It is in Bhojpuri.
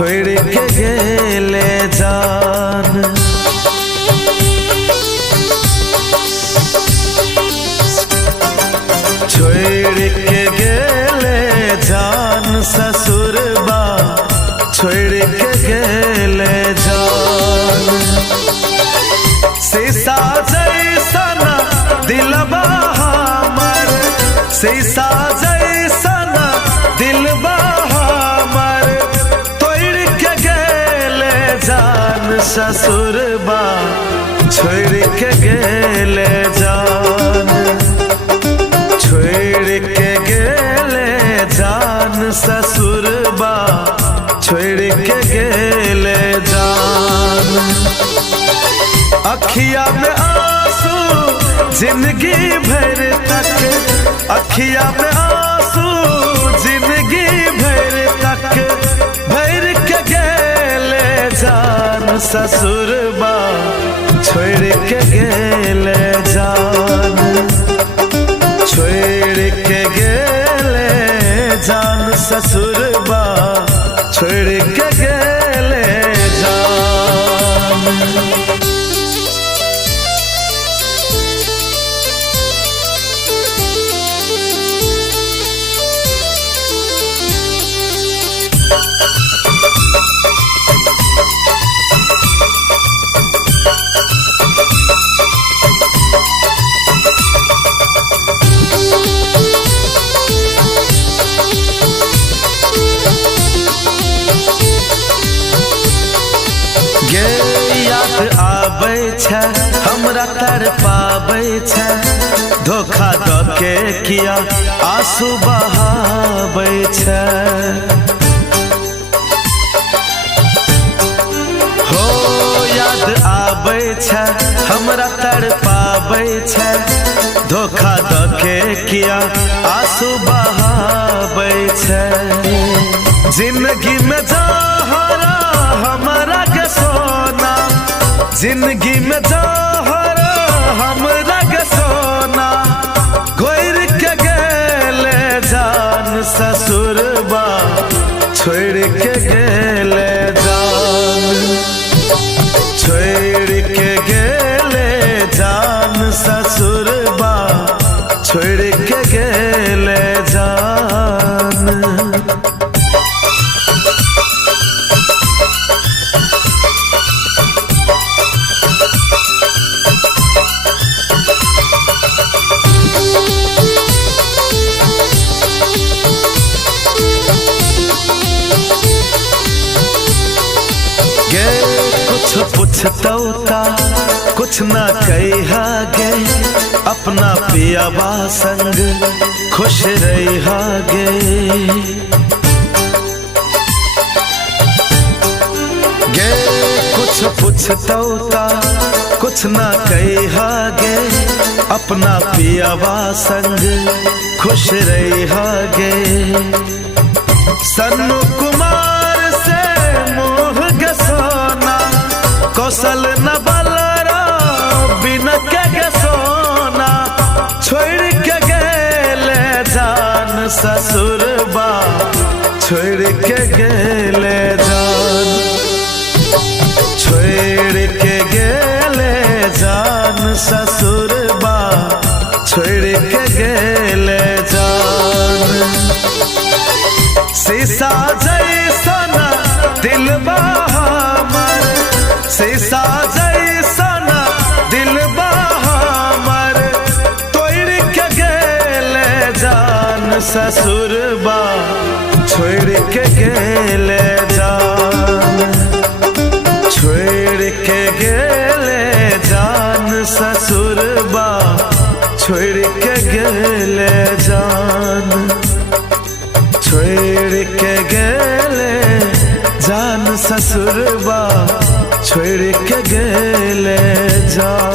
छोड़ के गेले जान। छोड़ के गेले जान ससुरबा, छोड़ के गेले जान। शीशा जैसन दिलबा हमर, शीशा जैसन दिलबा हमर, तोड़ के गेले जान ससुरबा, छोड़ के गेले जान। छोड़ के गेले जान ससुरबा, छोड़ के गेले जान। अखिया में आंसू जिंदगी भर तक, अखिया में आंसू जिंदगी भर तक, भर के गेले जान ससुरबा, छोड़ के गेले जान। छोड़ के गेले जान ससुरबा, छोड़ के गेले जान। याद आबै छै हमरा तड़पाबै छै, धोखा दऽ के किया आंसू बहाबै छै। हो याद आबै छै हमरा तड़पाबै छै, धोखा दऽ के किया आंसू बहाबै छै। जिंदगी में जहरा हमरा के सोना, जिंदगी में जहरा हमरा के सोना, घोर के गेले जान ससुरबा, छोड़ के गेले जान। छोड़ के गेले जान ससुरबा, छोड़ के गेले जान। कुछ पूछतौता कुछ ना कहा गे, अपना पियाबा संग खुश रहा गे। गे कुछ पूछतौता कुछ ना कहा गे, अपना पियाबा संग खुश रहा गे। सन्नू कुमार से मोह गे सोना, कौशल न बलरा बिना के सोना, छोड़ के गेले जान ससुरबा, छोड़ के गेले जान। छोड़ के गेले जान ससुरबा, छोड़ के गेले जान। शीशा जैसन दिलबा हमर, शीशा जैसन दिलबा हमर, तोड़ के गेले जान ससुरबा, छोड़ के गेले जान। छोड़ के गेले जान ससुरबा, छोड़ के गेले जान। छोड़ के गेले जान ससुरबा, छोड़ के गेले जान।